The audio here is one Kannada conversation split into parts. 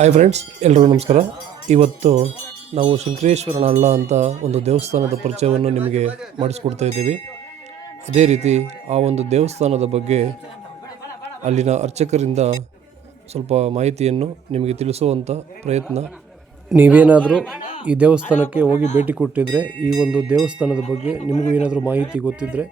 ಹಾಯ್ ಫ್ರೆಂಡ್ಸ್, ಎಲ್ರಿಗೂ ನಮಸ್ಕಾರ. ಇವತ್ತು ನಾವು ಶಂಕರೇಶ್ವರನ ಹಳ್ಳ ಅಂತ ಒಂದು ದೇವಸ್ಥಾನದ ಪರಿಚಯವನ್ನು ನಿಮಗೆ ಮಾಡಿಸ್ಕೊಡ್ತಾ ಇದ್ದೀವಿ. ಅದೇ ರೀತಿ ಆ ಒಂದು ದೇವಸ್ಥಾನದ ಬಗ್ಗೆ ಅಲ್ಲಿನ ಅರ್ಚಕರಿಂದ ಸ್ವಲ್ಪ ಮಾಹಿತಿಯನ್ನು ನಿಮಗೆ ತಿಳಿಸುವಂಥ ಪ್ರಯತ್ನ. ನೀವೇನಾದರೂ ಈ ದೇವಸ್ಥಾನಕ್ಕೆ ಹೋಗಿ ಭೇಟಿ ಕೊಟ್ಟಿದ್ದರೆ, ಈ ಒಂದು ದೇವಸ್ಥಾನದ ಬಗ್ಗೆ ನಿಮಗೂ ಏನಾದರೂ ಮಾಹಿತಿ ಗೊತ್ತಿದ್ದರೆ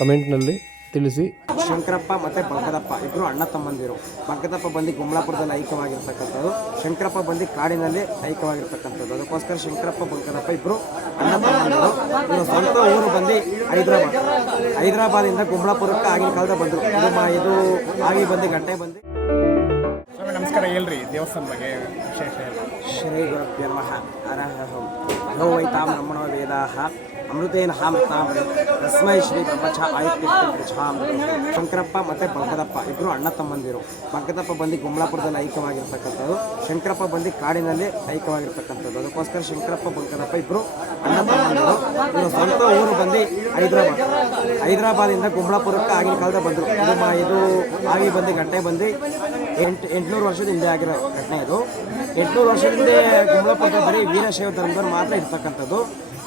ಕಮೆಂಟ್ನಲ್ಲಿ ತಿಳಿಸಿ. ಶಂಕರಪ್ಪ ಮತ್ತು ಬಂಕದಪ್ಪ ಇಬ್ಬರು ಅಣ್ಣ ತಮ್ಮಂದಿರು. ಬಂಕದಪ್ಪ ಬಂದು ಗುಮ್ಲಾಪುರದಲ್ಲಿ ಐಕ್ಯವಾಗಿರ್ತಕ್ಕಂಥದ್ದು, ಶಂಕರಪ್ಪ ಬಂದು ಕಾಡಿನಲ್ಲಿ ಐಕ್ಯವಾಗಿರ್ತಕ್ಕಂಥದ್ದು. ಅದಕ್ಕೋಸ್ಕರ ಶಂಕರಪ್ಪ ಬಂಕದಪ್ಪ ಇಬ್ಬರು ಅಣ್ಣ ತಮ್ಮಂದಿರು. ಇವರು ಸ್ವಂತ ಊರು ಬಂದು ಹೈದರಾಬಾದಿಂದ ಗುಮ್ಲಾಪುರಕ್ಕೆ ಆಗಿನ ಕಾಲದ ಬಂದರು. ಇದು ಆಗಿ ಬಂದು ಗಂಟೆ ಬಂದು. ನಮಸ್ಕಾರ, ಹೇಳ್ರಿ ದೇವಸ್ಥಾನ ಬಗ್ಗೆ ವಿಶೇಷ. ಶ್ರೀ ಗುರುಭ್ಯೋ ನಮಃ. ಹರಹಂ ನೋ ವೈತಾಂ ಬ್ರಹ್ಮಣೋ ವೇದಾಃ ಅಮೃತೇನ ಹಾಮತಾಂ ತಸ್ಮೈ ಶ್ರೀ ಬ್ರಹ್ಮಚ ಆಯುಕ್ತಿಂ. ಶಂಕರಪ್ಪ ಮತ್ತು ಬಂಕದಪ್ಪ ಇಬ್ಬರು ಅಣ್ಣ ತಮ್ಮಂದಿರು. ಬಂಕದಪ್ಪ ಬಂದು ಗುಮ್ಲಾಪುರದಲ್ಲಿ ಐಕ್ಯವಾಗಿರ್ತಕ್ಕಂಥದ್ದು, ಶಂಕರಪ್ಪ ಬಂದು ಕಾಡಿನಲ್ಲಿ ಐಕ್ಯವಾಗಿರ್ತಕ್ಕಂಥದ್ದು. ಅದಕ್ಕೋಸ್ಕರ ಶಂಕರಪ್ಪ ಬಂಕದಪ್ಪ ಇಬ್ಬರು ಅಣ್ಣ ತಮ್ಮಂದಿರು. ಇವರು ಸ್ವಂತ ಊರು ಬಂದು ಹೈದರಾಬಾದಿಂದ ಗುಮ್ಲಾಪುರಕ್ಕೆ ಆಗಿನ ಕಾಲದ ಬಂದರು. ಇದು ಆಗಿ ಬಂದು ಗಂಟೆ ಬಂದು 800 ವರ್ಷದ ಹಿಂದೆ ಆಗಿರೋ ಘಟನೆ. ಇದು 800 ವರ್ಷದಿಂದ ಗುಮ್ಲಾಪುರದ ಬರೀ ವೀರಶೈವ ಧರ್ಮದವ್ರು ಮಾತ್ರ ಇರ್ತಕ್ಕಂಥದ್ದು.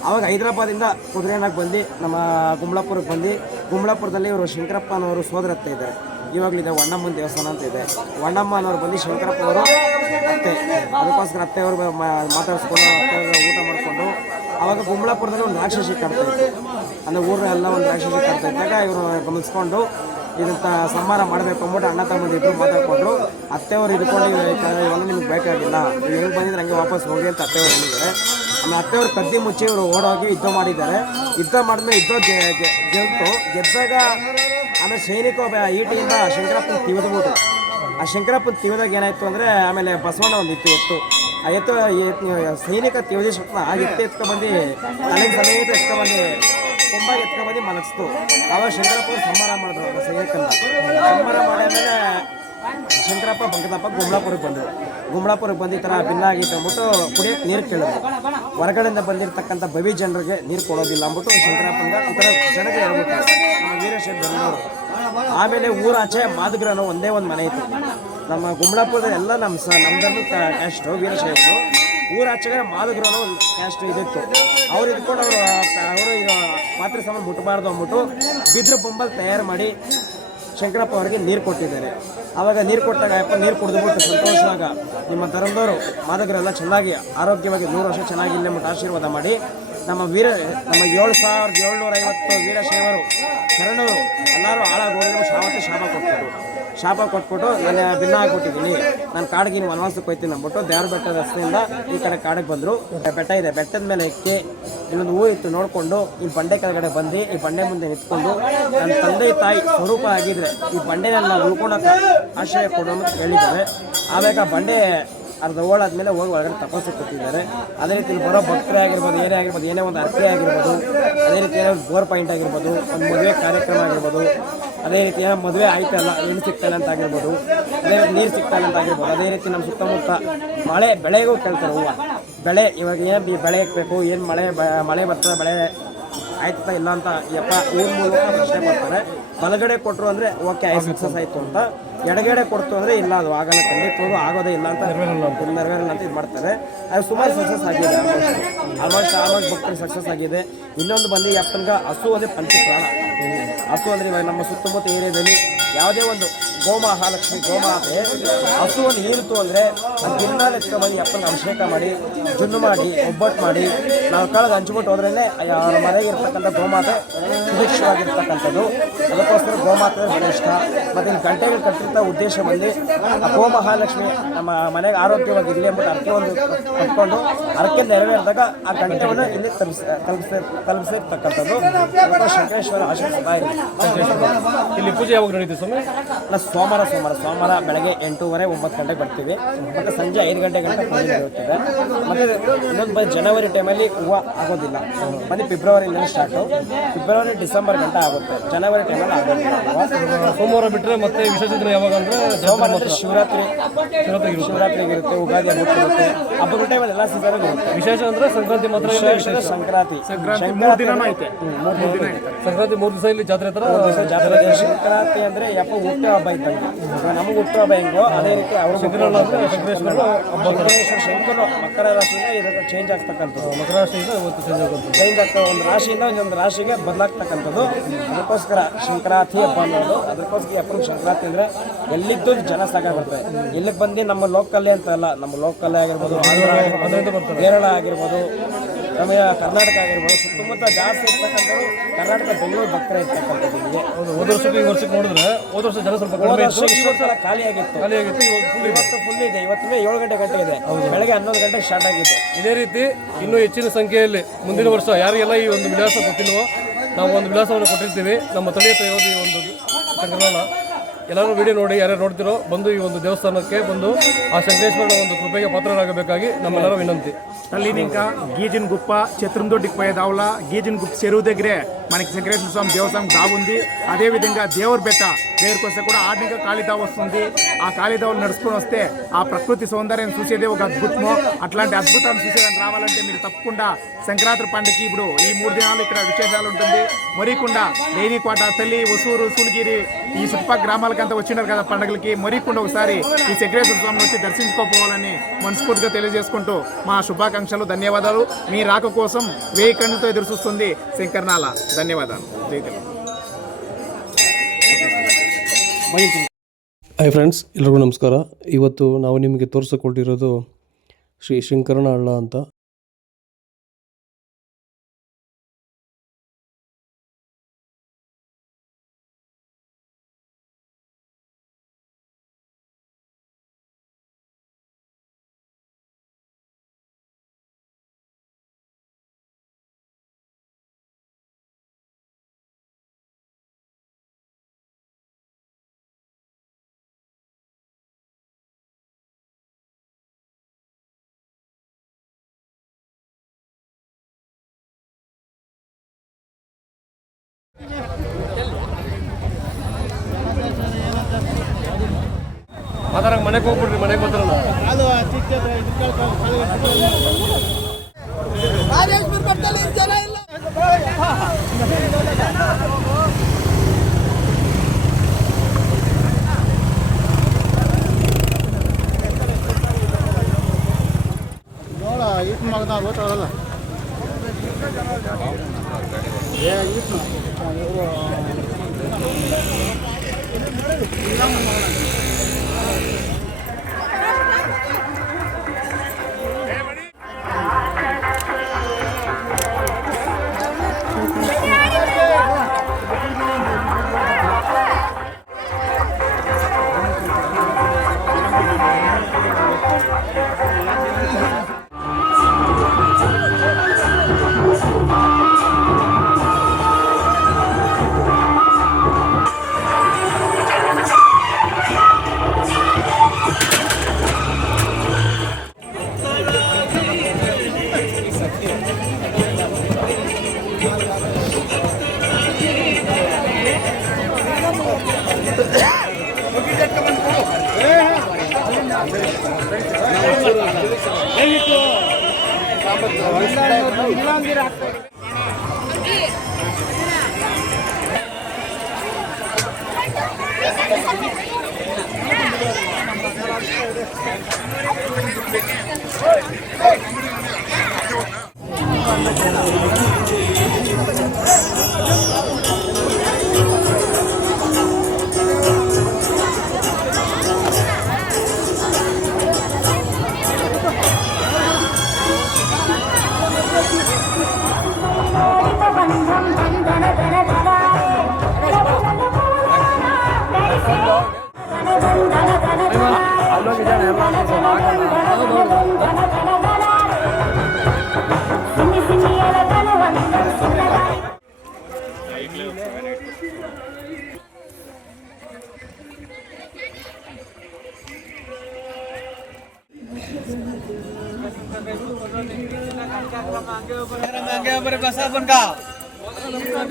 ಆವಾಗ ಹೈದರಾಬಾದಿಂದ ಕುದುರೆನಾಗ ಬಂದು ನಮ್ಮ ಗುಮ್ಲಾಪುರಕ್ಕೆ ಬಂದು, ಗುಮ್ಲಾಪುರದಲ್ಲಿ ಇವರು ಶಂಕರಪ್ಪ ಅನ್ನೋರು ಸೋದರತ್ತೆ ಇದ್ದಾರೆ. ಇವಾಗಲಿದೆ ವಣ್ಣಮ್ಮನ ದೇವಸ್ಥಾನ ಅಂತ ಇದೆ. ವಣ್ಣಮ್ಮ ಅನ್ನೋರು ಬಂದು ಶಂಕರಪ್ಪ ಅವರು ಅತ್ತೆ. ಅದಕ್ಕೋಸ್ಕರ ಅತ್ತೆಯವರು ಮಾತಾಡಿಸ್ಕೊಂಡು ಅತ್ತೆಯವರು ಊಟ ಮಾಡಿಕೊಂಡು, ಆವಾಗ ಗುಮ್ಲಾಪುರದಲ್ಲಿ ಒಂದು ರಾಕ್ಷಸಿ ಕಾಡ್ತಾ ಇತ್ತು. ಅಂದರೆ ಊರೆಲ್ಲ ಒಂದು ರಾಕ್ಷಸಿ ಕಾಡ್ತಾ ಇದ್ದಾಗ ಇವರು ಗಮನಿಸ್ಕೊಂಡು ಇದಂಥ ಸಂಹಾರ ಮಾಡಬೇಕು ಅಂದ್ಬಿಟ್ಟು ಅಣ್ಣ ತಮ್ಮಂದು ಇಬ್ಬರು ಮಾತಾಡ್ಕೊಂಡ್ರು. ಅತ್ತೆಯವರು ಇದ್ಕೊಂಡು ಇವೆಲ್ಲ ನಿಮ್ಗೆ ಬೇಕಾಗಿಲ್ಲ, ನೀವು ಹೆಂಗೆ ಬಂದಿದ್ರೆ ಹಂಗೆ ವಾಪಸ್ ಹೋಗಿ ಅಂತ ಅತ್ತೆಯವರು ಹೇಳಿದ್ದಾರೆ. ಆಮೇಲೆ ಅತ್ತೆಯವರು ಕದ್ದಿ ಮುಚ್ಚಿ ಇವರು ಓಡೋಗಿ ಯುದ್ಧ ಮಾಡಿದ್ದಾರೆ. ಯುದ್ಧ ಮಾಡಿದ್ಮೇಲೆ ಗೆದ್ದಾಗ ಆಮೇಲೆ ಸೈನಿಕ ಈಟಿಯಿಂದ ಶಂಕರಪ್ಪನ ತಿವಿದ್ಬಿಟ್ಟು, ಆ ಶಂಕರಪ್ಪನ ತಿವಿದಾಗ ಏನಾಯಿತು ಅಂದರೆ, ಆಮೇಲೆ ಬಸವಣ್ಣ ಒಂದು ಎತ್ತು ಆ ಎತ್ತು ಸೈನಿಕ ತಿವಿದ ಶಕ್ತ ಆ ಎತ್ಕೊಬಂದು ತಲೆಗೆ ಸಮೇತ ಎತ್ಕೊಬಂದು ಕೊಂಬಾಗಿ ಎತ್ಕೊಬಂದು ಮಲಗಿಸ್ತು. ಆವಾಗ ಶಂಕರಪ್ಪ ಸಂಹಾರ ಮಾಡಿದ್ರು ಸೈನಿಕನ್ನ. ಸಂಹಾರ ಮಾಡಿದ್ಮೇಲೆ ಶಂಕರಪ್ಪ ಬಂಕದಪ್ಪ ಗುಮ್ಲಾಪುರಕ್ಕೆ ಬಂದು ಈ ಥರ ಭಿನ್ನ ಆಗಿತ್ತು ಅಂದ್ಬಿಟ್ಟು ಕುಡಿಯೋಕ್ಕೆ ನೀರು ಕೇಳಿದ್ರು. ಹೊರಗಡೆಯಿಂದ ಬಂದಿರತಕ್ಕಂಥ ಬವಿ ಜನರಿಗೆ ನೀರು ಕೊಡೋದಿಲ್ಲ ಅಂದ್ಬಿಟ್ಟು ಶಂಕರಪ್ಪಂಗ ಈ ಥರ ಜನಕ್ಕೆ ಹೇಳ್ಬಿಟ್ಟು ನಮ್ಮ ವೀರಶೈವ ಧರ್ಮದವರು. ಆಮೇಲೆ ಊರಾಚೆ ಮಾದಗ್ರನೋ ಒಂದೇ ಒಂದು ಮನೆ ಇತ್ತು. ನಮ್ಮ ಗುಮ್ಲಾಪುರದಲ್ಲಿ ಎಲ್ಲ ನಮ್ಮದನ್ನು ಕ್ಯಾಸ್ಟು ವೀರಶೈವರು. ಊರಾಚೆಗೆ ಮಾದಗ್ರನೋ ಒಂದು ಕ್ಯಾಸ್ಟ್ ಇದಿತ್ತು. ಅವ್ರು ಇದ್ಕೊಂಡು ಅವರು ಇದು ಪಾತ್ರೆ ಸಾಮಾನು ಮುಟ್ಟಬಾರ್ದು ಅಂದ್ಬಿಟ್ಟು ಬಿದ್ರು ಬೊಂಬಲ್ ತಯಾರು ಮಾಡಿ ಶಂಕರಪ್ಪ ಅವರಿಗೆ ನೀರು ಕೊಟ್ಟಿದ್ದಾರೆ. ಆವಾಗ ನೀರು ಕೊಟ್ಟಾಗ ಅಪ್ಪ ನೀರು ಕುಡಿದ್ಬಿಟ್ಟು ಸಂತೋಷವಾಗ ನಿಮ್ಮ ಧರ್ಮದವರು ಮಾದಗರೆಲ್ಲ ಚೆನ್ನಾಗಿ ಆರೋಗ್ಯವಾಗಿ 100 ವರ್ಷ ಚೆನ್ನಾಗಿಲ್ಲ ಅಂದ್ಬಿಟ್ಟು ಆಶೀರ್ವಾದ ಮಾಡಿ ನಮ್ಮ 7750 ವೀರಶೈವರು ಶರಣರು ಎಲ್ಲರೂ ಹಾಳಾಗೋಗಿ ಶಾಪ ಕೊಟ್ಬಿಟ್ಟು ನಾನು ಭಿನ್ನ ಆಗ್ಬಿಟ್ಟಿದ್ದೀನಿ, ನಾನು ಕಾಡಿಗೆ ನೀವು ವನವಾಸಕ್ಕೆ ಹೋಗ್ತೀನಿ ಅಂದ್ಬಿಟ್ಟು ದೇವ್ರ ಬೆಟ್ಟದ ರಸ್ತೆಯಿಂದ ಈ ಕಡೆ ಕಾಡಿಗೆ ಬಂದರು. ಬೆಟ್ಟ ಇದೆ, ಬೆಟ್ಟದ ಮೇಲೆ ಎಕ್ಕೆ ಇಲ್ಲೊಂದು ಹೂ ಇತ್ತು ನೋಡಿಕೊಂಡು ಈ ಬಂಡೆ ಕೆಳಗಡೆ ಬಂದು ಈ ಬಂಡೆ ಮುಂದೆ ನಿಂತ್ಕೊಂಡು ನನ್ನ ತಂದೆ ತಾಯಿ ಸ್ವರೂಪ ಆಗಿದ್ರೆ ಈ ಬಂಡೆನಲ್ಲಿ ನಾವು ಉಳ್ಕೊಳಕ್ಕೆ ಆಶ್ರಯ ಕೊಡೋ ಅಂತ ಹೇಳಿದ್ದಾರೆ. ಆವಾಗ ಬಂಡೆ ಅರ್ಧ ಓಡಾದ್ಮೇಲೆ ಹೋಗಿ ಒಳಗಡೆ ತಪಸ್ಸು ಕೊಟ್ಟಿದ್ದಾರೆ. ಅದೇ ರೀತಿ ಬರೋ ಭಕ್ತರೇ ಆಗಿರ್ಬೋದು, ಏನೇ ಆಗಿರ್ಬೋದು, ಏನೇ ಒಂದು ಅರ್ಕೆ ಆಗಿರ್ಬೋದು, ಅದೇ ರೀತಿ ಏನೋ ಬೋರ್ ಪಾಯಿಂಟ್ ಆಗಿರ್ಬೋದು, ಒಂದು ಮದುವೆ ಕಾರ್ಯಕ್ರಮ ಆಗಿರ್ಬೋದು, ಅದೇ ರೀತಿ ಏನೋ ಮದುವೆ ಆಯ್ತಲ್ಲ ಹೆಣ್ಣು ಸಿಗ್ತಾನೆ ಅಂತ ಆಗಿರ್ಬೋದು, ಅದೇ ರೀತಿ ನೀರು ಸಿಗ್ತಾನೆ ಅಂತ ಆಗಿರ್ಬೋದು, ಅದೇ ರೀತಿ ನಮ್ಮ ಸುತ್ತಮುತ್ತ ಬೆಳೆಗೂ ಕೇಳ್ತಾರೆ. ಹೂವು ಬೆಳೆ ಇವಾಗ ಏನು ಬೆಳೆ ಇಕ್ಬೇಕು, ಏನು ಮಳೆ ಬರ್ತದೆ, ಬೆಳೆ ಆಯ್ತಾ ಇಲ್ಲ ಅಂತ ಯಪ್ಪ ಊರ ಮೂಲಕ ಪ್ರಶ್ನೆ ಮಾಡ್ತಾರೆ. ಬಲಗಡೆ ಕೊಟ್ಟರು ಅಂದರೆ ಓಕೆ ಸಕ್ಸಸ್ ಆಯಿತು ಅಂತ, ಎಡಗಡೆ ಕೊಡ್ತು ಅಂದರೆ ಇಲ್ಲ ಅದು ಆಗಲ್ಲ, ಖಂಡಿತವಾಗೂ ಆಗೋದೇ ಇಲ್ಲ ಅಂತ ನೆರವೇರಲ್ಲ ಅಂತ ಇದು ಮಾಡ್ತಾರೆ. ಅದು ಸುಮಾರು ಸಕ್ಸಸ್ ಆಗಿದೆ. ಆಲ್ಮೋಸ್ಟ್ ಭಕ್ತರಿಗೆ ಸಕ್ಸಸ್ ಆಗಿದೆ. ಇನ್ನೊಂದು ಬಂದು ಅಪ್ಪನಿಗೆ ಹಸು ಅಂದರೆ ಪಂಚಪ್ರಾಣ. ಹಸು ಅಂದರೆ ಇವಾಗ ನಮ್ಮ ಸುತ್ತಮುತ್ತ ಏರಿಯಾದಲ್ಲಿ ಯಾವುದೇ ಒಂದು ಗೋಮಹಾಲಕ್ಷ್ಮಿ ಗೋಮಾತೆ ಹಸುವನ್ನು ಈರಿತು ಅಂದರೆ ಅದು ದಿನ ಎತ್ಕೊಂಡ್ಬಂದು ಅಪ್ಪನಿಗೆ ಅಭಿಷೇಕ ಮಾಡಿ ಜುನ್ನು ಮಾಡಿ ಒಬ್ಬಟ್ಟು ಮಾಡಿ ನಾವು ಕಳೆದು ಹಂಚ್ಬಿಟ್ಟು ಹೋದ್ರೇ ಅವರ ಮನೆಗೆ ಇರ್ತಕ್ಕಂಥ ಗೋಮಾತೆ ಸುಭಿಕ್ಷವಾಗಿರ್ತಕ್ಕಂಥದ್ದು. ಅದಕ್ಕೋಸ್ಕರ ಗೋಮಾತೆ ಬಹಳ ಇಷ್ಟ. ಮತ್ತು ಇಲ್ಲಿ ಗಂಟೆಗಳು ಕಟ್ಟಿರ್ತ ಉದ್ದೇಶ ಬಂದು ಆ ಗೋಮಹಾಲಕ್ಷ್ಮಿ ನಮ್ಮ ಮನೆಗೆ ಆರೋಗ್ಯವಾಗಿರಲಿ ಅಂದ್ಬಿಟ್ಟು ಅರ್ಕೆ ಒಂದು ಕಟ್ಕೊಂಡು ಅರ್ಕೆ ನೆರವೇರಿದಾಗ ಆ ಗಂಟೆಯನ್ನು ಇಲ್ಲಿ ತಲುಪಿಸಿರ್ತಕ್ಕಂಥದ್ದು. ಶಂಕರೇಶ್ವರ ಆಶೀರ್ವಾದ ಇರಲಿ. ಇಲ್ಲಿ ಪೂಜೆ ಯಾವಾಗ ನಡೀತೀವಿ ಸ್ವಾಮಿ? ಸೋಮವಾರ ಬೆಳಗ್ಗೆ 8:30-9 ಗಂಟೆಗೆ ಬರ್ತೀವಿ. ಮತ್ತು ಸಂಜೆ 5 ಗಂಟೆ ಪೂಜೆ ಇರುತ್ತದೆ. ಮತ್ತು ಇನ್ನೊಂದು ಬಂದು ಜನವರಿ ಟೈಮಲ್ಲಿ ಹೂವು ಆಗೋದಿಲ್ಲ. ಬಂದು ಫೆಬ್ರವರಿಯಿಂದ ಸ್ಟಾರ್ಟು, ಫೆಬ್ರವರಿ ಡಿಸೆಂಬರ್ ಗಂಟೆ ಆಗುತ್ತೆ. ಜನವರಿ ಟೈಮಲ್ಲಿ ಆಗೋದಿಲ್ಲ. ಸೋಮವಾರ ಬಿಟ್ಟರೆ ಮತ್ತೆ ವಿಸರ್ಜನೆ ಯಾವಾಗ ಅಂದರೆ ಸೋಮವಾರ ಅಂದರೆ ಶಿವರಾತ್ರಿಗೆ ಇರುತ್ತೆ, ಉಗಾದಿ ಹಬ್ಬಕ್ಕೆ ಇರುತ್ತೆ, ಹಬ್ಬದ ಟೈಮಲ್ಲಿ ಎಲ್ಲ ಸೀಸನ್ ಇರುತ್ತೆ. ವಿಶೇಷ ಅಂದರೆ ಸಂಕ್ರಾಂತಿ ಮಾತ್ರ ಇಲ್ಲಿ ವಿಶೇಷ ಸಂಕ್ರಾಂತಿ ಸಂಕ್ರಾಂತಿ 3 ದಿವಸ ಇಲ್ಲಿ ಜಾತ್ರೆ ಥರ ಜಾತ್ರೆ ಇದೆ. ಸಂಕ್ರಾಂತಿ ಅಂದರೆ ಯಪ್ಪ ಹುಟ್ಟು ಹಬ್ಬ ಇದ್ದಂಗೆ, ನಮಗೆ ಹುಟ್ಟು ಹಬ್ಬ ಹೆಂಗೋ ಅದೇ ರೀತಿ ಅವರು ಶಂಕರೇಶ್ವರ ಶಂಕರ ಮಕರ ರಾಶಿಯಿಂದ ಇದಕ್ಕೆ ಚೇಂಜ್ ಆಗ್ತಕ್ಕಂಥದ್ದು. ಮಕರ ರಾಶಿಯಿಂದ ಇವತ್ತು ಚೇಂಜ್ ಆಗ್ತದೆ, ಒಂದು ರಾಶಿಯಿಂದ ಒಂದು ರಾಶಿಗೆ ಬದಲಾಗ್ತಕ್ಕಂಥದ್ದು. ಅದಕ್ಕೋಸ್ಕರ ಸಂಕ್ರಾಂತಿ ಹಬ್ಬ ಅನ್ನೋದು. ಅದಕ್ಕೋಸ್ಕರ ಯಪ್ಪನ ಸಂಕ್ರಾಂತಿ ಅಂದರೆ ಎಲ್ಲಿದ್ದು ಜನ ಸಾಕಾಗುತ್ತೆ. ಇಲ್ಲಿಗೆ ಬಂದು ನಮ್ಮ ಲೋಕಲ್ಲೇ ಅಂತ ಅಲ್ಲ, ನಮ್ಮ ಲೋಕಲ್ಲೇ ಆಗಿರ್ಬೋದು, ಆಂಧ್ರ ಆಗಿರ್ಬೋದು, ಕೇರಳ ಆಗಿರ್ಬೋದು, ನಮ್ಮ ಕರ್ನಾಟಕ ಆಗಿರ್ಬೋದು, ಸುತ್ತಮುತ್ತ ಜಾಸ್ತಿ ಇರ್ತಕ್ಕಂಥವ್ರು ಕರ್ನಾಟಕ ಬೆಂಗಳೂರು ಭಕ್ತರ ಇರ್ತಕ್ಕಂಥದ್ದು. ಇಲ್ಲಿಗೆ ಹೋದ ವರ್ಷಕ್ಕೆ ಈ ವರ್ಷಕ್ಕೆ ನೋಡಿದ್ರೆ ಹೋದ ವರ್ಷ ಜನ ಸ್ವಲ್ಪ ಹೋದ ವರ್ಷ ಈ ವರ್ಷ ಖಾಲಿಯಾಗಿತ್ತು. ಇವತ್ತು ಫುಲ್ ಇದೆ. ಇವತ್ತಿನ 7 ಗಂಟೆ ಇದೆ, ಬೆಳಗ್ಗೆ 11 ಗಂಟೆ ಸ್ಟಾರ್ಟ್ ಆಗಿದೆ. ಇದೇ ರೀತಿ ಇನ್ನೂ ಹೆಚ್ಚಿನ ಸಂಖ್ಯೆಯಲ್ಲಿ ಮುಂದಿನ ವರ್ಷ ಯಾರಿಗೆಲ್ಲ ಈ ಒಂದು ವಿಳಾಸ ಗೊತ್ತಿಲ್ವೋ ನಾವು ಒಂದು ವಿಳಾಸವನ್ನು ಕೊಟ್ಟಿರ್ತೀವಿ. ನಮ್ಮ ತಳಿಯ ಇರೋದು ಈ ಒಂದು ಸಂಗ್ರಹಣ ಎಲ್ಲರೂ ವಿಡಿಯೋ ನೋಡಿ ಯಾರ್ಯಾರು ನೋಡ್ತಿರೋ ಬಂದು ಈ ಒಂದು ದೇವಸ್ಥಾನಕ್ಕೆ ಬಂದು ಆ ಶಂಕರೇಶ್ವರನ ಒಂದು కృపಗೆ పాత్రరాగಬೇಕಾಗಿ నమ్మెల్లರ వినంతి. తల్లిని ఇంకా గీజిన్ గుప్ప చతురందొడ్డికి పోయే దావల గీజిన్ గుప్ప చెరువు దగ్గరే మనకి శంకరేశ్వర స్వామి దేవస్థానం బాగుంది. అదేవిధంగా దేవర బెట్ట దగ్గరికి వస్తే కూడా ఆడిగా కాళీదావ వస్తుంది. ఆ కాళీదావలు నడుచుకొని వస్తే ఆ ప్రకృతి సౌందర్యం చూసేదే ఒక అద్భుతము. అట్లాంటి అద్భుతాన్ని చూసేదాన్ని రావాలంటే మీరు తప్పకుండా సంక్రాంతి పండుగకి ఇప్పుడు ఈ 3 దినాలు ఇక్కడ విశేషాలు ఉంటుంది. మరికొండ లేనికోట తల్లి వసూరు సూలిగిరి ఈ చుట్టుపక్కల గ్రామాలకంతా వచ్చినారు కదా పండుగలకి. మరికొండ ఒకసారి ఈ శంకరేశ్వర స్వామిని వచ్చి దర్శించుకోపోవాలని మనస్ఫూర్తిగా తెలియజేసుకుంటూ మా శుభాకాంక్షలు, ధన్యవాదాలు. మీ రాక కోసం 1000 కన్నులతో ఎదురు చూస్తుంది శంకర్నాల. ధన్యవాదాలు. జై తెలుగు. ಹಾಯ್ ಫ್ರೆಂಡ್ಸ್, ಎಲ್ರಿಗೂ ನಮಸ್ಕಾರ. ಇವತ್ತು ನಾವು ನಿಮಗೆ ತೋರಿಸಿಕೊಟ್ಟಿರೋದು ಶ್ರೀ ಶಂಕರನ ಹಳ್ಳ ಅಂತ. ಅದರ ಮನೆಗೆ ಹೋಗ್ಬಿಡ್ರಿ, ಮನೆಗೆ ಬಂದ್ರಲ್ಲ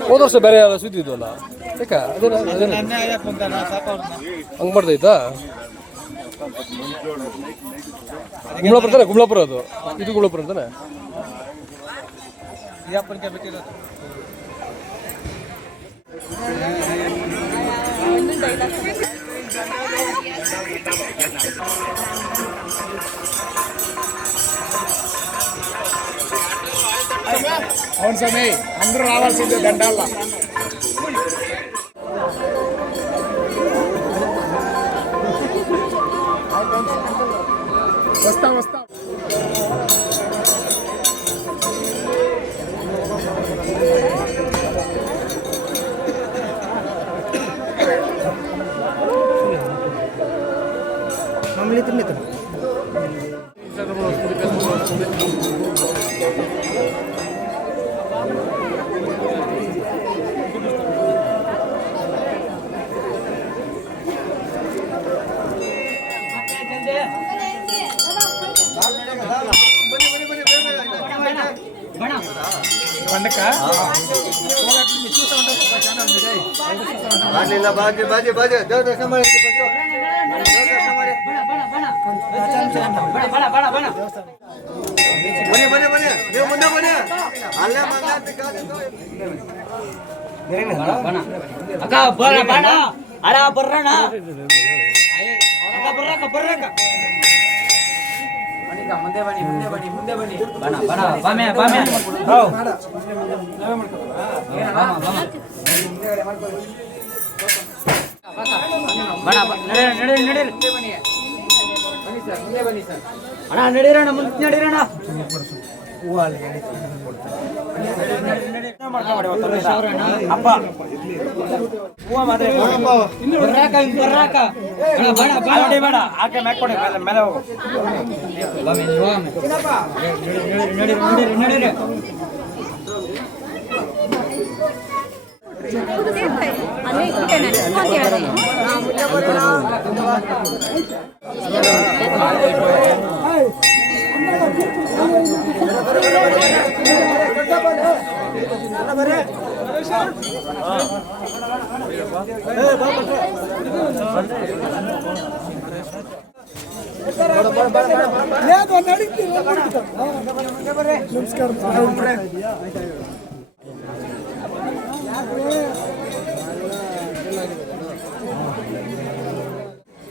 ಹೋದ ವರ್ಷ ಬೇರೆ ಯಾರು ಸುದ್ದಿ ಇದ್ವಲ್ಲ. ಯಾಕ ಹಂಗೆ ಮಾಡ್ದೈತಾ? ಗುಮ್ಲಾಪುರ ತಾನೆ? ಗುಮ್ಲಾಪುರ ಅದು ಇದು ಗುಮ್ಲಾಪುರ ಅಂತಾನೆ. అవును స్వామి, అందరూ రావాల్సిందే, దండాల. వస్తా వస్తా. మామూలు తిన్నది పండక ಬಾಜಿ ಬಾಜಿ ಬಾಜಿ ದೇವ್ರ ದರ್ಶನ ಮಾಡಿ ಬನ್ನಿ ಬನ್ನಿ ಬನ್ನಿ, ನೀವು ಮುಂದೆ ಬನ್ನಿ. ಅಲ್ಲೇ ಮಂಗಳಾರತಿ ಅಕ್ಕ ಬರ್ರ ಬಣ ಅರ ಬರ್ರಣ ಅಕ್ಕ ಬರ್ರಕ್ಕ ಬರ್ರಕ್ಕ ಮುಂದೆ ಬನ್ನಿ ಮುಂದೆ ಬನ್ನಿ ಮುಂದೆ ಬನ್ನಿ ಬಣ ಬಣ ಬಾಮೆ ಬಾಮೆ ಹೌ ಬಣ ನಡೆ ನಡೆ ನಡೆ ಬನ್ನಿ ಸರ್ ಮುಂದೆ ಬನ್ನಿ ಸರ್ ಅಣ್ಣ ನಡೀರಣ್ಣ ಮುಂದೆ ನಡೀರಣ್ಣ ಅಪ್ಪ ಹೂವ ಮಾತ್ರ ಬರ್ರಾಕ ಬೇಡ ಆಕೆ ಮ್ಯಾಕ್ ಕೊಡಿ ಮೇಲೆ ಹೋಗು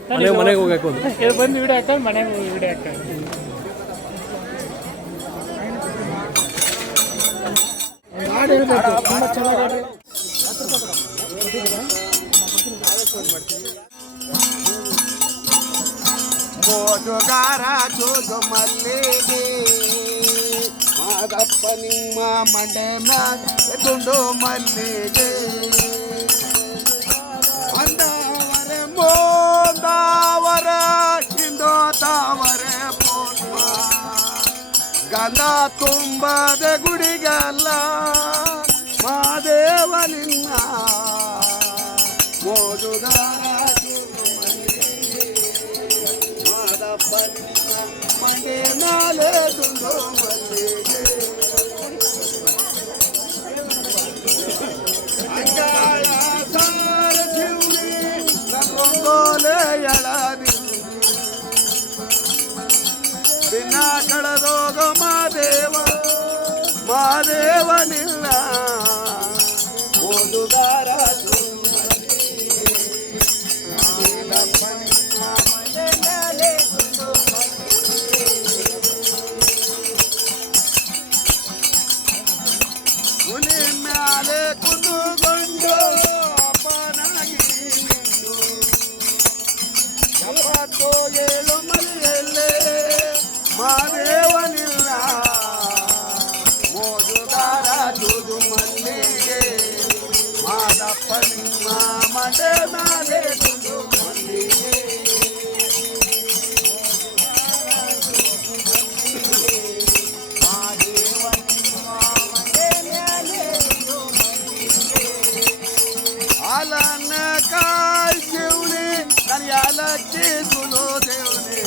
ನಡೀರಿ ಮನೆಗೆ ಹೋಗಬೇಕು ಅಂತ ಬಂದು ವಿಡಿಯೋ ಹಾಕೊಂಡು ಮನೆಗೆ ಹೋಗಿ ವಿಡಿಯೋ ಹಾಕೊಂಡು ಮೋದುಗಾರ ಜೋದು ಮಲ್ಲಿಗೆ ಮಾದಪ್ಪ ನಿಮ್ಮ ಮಂಡೆ ಮ್ಯಾಗ ತುಂಡು ಮಲ್ಲಿಗೆ ಅಂದವರೆ ಮೋದಾವರ ಹಿಂದೋ ತಾವರೆ ಪೋನ್ಮ ಗಂಧ ತುಂಬದ ಗುಡಿಗಲ್ಲ ಮಾದೇವ ನಿನ್ನ ಮೋದುಗಾರ ಮಾದಪ್ಪ ನಿನ್ನ ಮಂಡೆ ನಾಲೆ ತುಂಡು ಮಲ್ಲಿಗೆ ಅಂಗಾಳ ಸಾರ ಶಿವನಿ ರಂಗೋಲೆ ಎಳದಿ ಬಿನ್ನ ಕಳೆದೋಗ ಮಾದೇವ ಮಾದೇವನಿಲ್ಲ ಓದುಗಾರ ಹುಲಿ ಮ್ಯಾಲೆ ಕುಂದುಕೊಂಡು ಅಪ್ಪನಾಗಿ ನಿಂದು 77 ಮನೆಯಲ್ಲೇ ಮಾದೇವನಿಲ್ಲ ಮೋದುಗಾರ ಜೂದು ಮಲ್ಲಿಗೆ ಮಾದಪ್ಪ ನಿಮ್ಮ ಮನೆ ಮೇಲೆ ಜೂದು ಮಲ್ಲಿಗೆ ಆಲನ್ನ ಕಾಯ್ ಶಿವನಿ ನನ್ನ ಯಾಲಕ್ಕಿ ಗುಲು ದೇವನಿ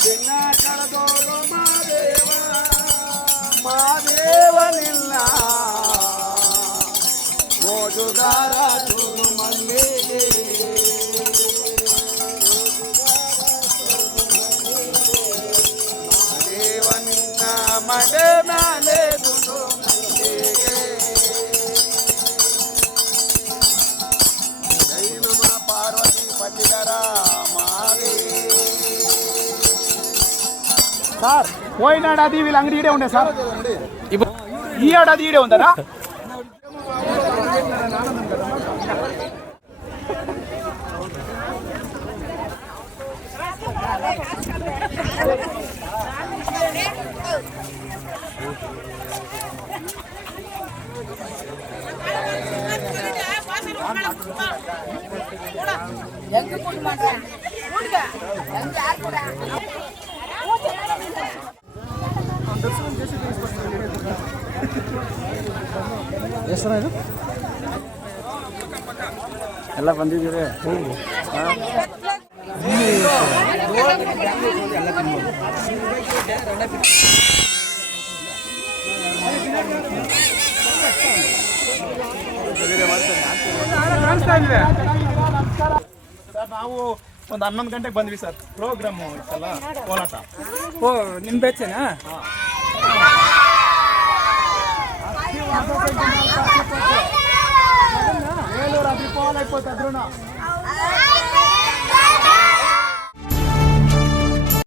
ಚಿನ್ನ ಕಳೆದೋದು ಮಾದೇವ ಮಾದೇವನಿಲ್ಲ ಸುಧಾರ ಚೂರು ಮಲ್ಲಿಗೆ ದೇವನಿನ್ನ ಮಡೆ ಮೇಲೆ ದುಂಡು ಮಲ್ಲಿಗೆ ಜೈ ನಮ ಪಾರ್ವತಿ ಪತಿಗರ ಮಾದೇ సార్ పోయినాడాది వీళ్ళ అంగడి ఈడే ఉండే సార్ ఈ ఏడాది ఈడే ఉందనా ಎಲ್ಲ ಬಂದಿದ್ದೀರಿ ಸರ್ ನಾವು ಒಂದು 11 ಗಂಟೆಗೆ ಬಂದ್ವಿ ಸರ್ ಪ್ರೋಗ್ರಾಮು ಇತ್ತಲ್ಲ ಕೋಲಾಟ ಓ ನಿಮ್ಮ ಬೆಚ್ಚನಾ ఏలూరు అది పోవాలి అయిపోతుంది